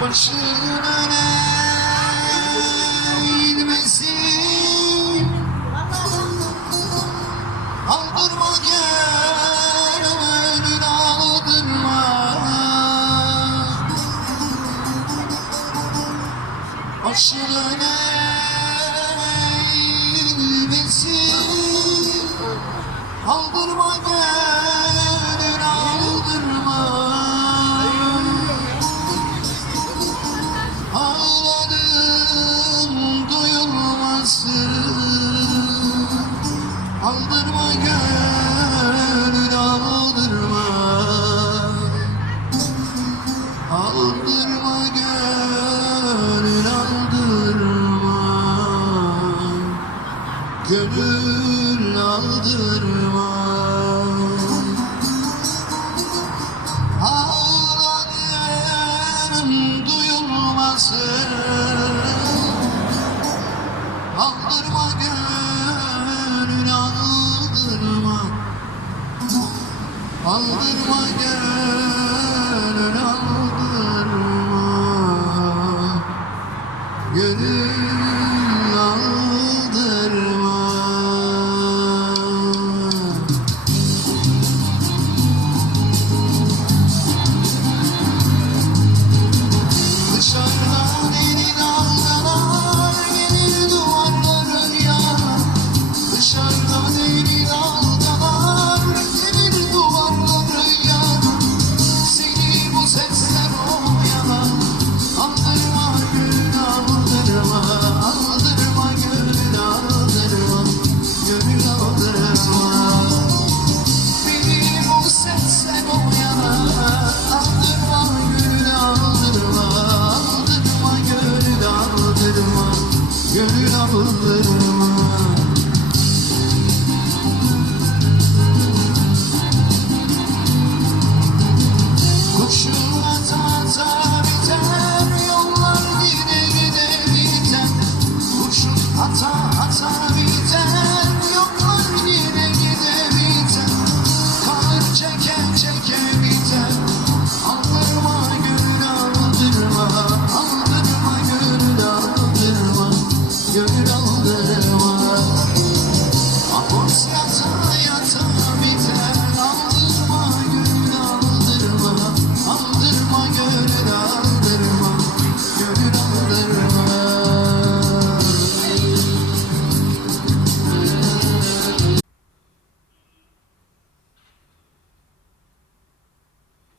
Başının eğilmesin Aldırma gönlün aldırma. Başının gönül aldırma Ağla duyulmasın. Aldırma gönül aldırma. Aldırma gönül aldırma. Gönül gönül aldırma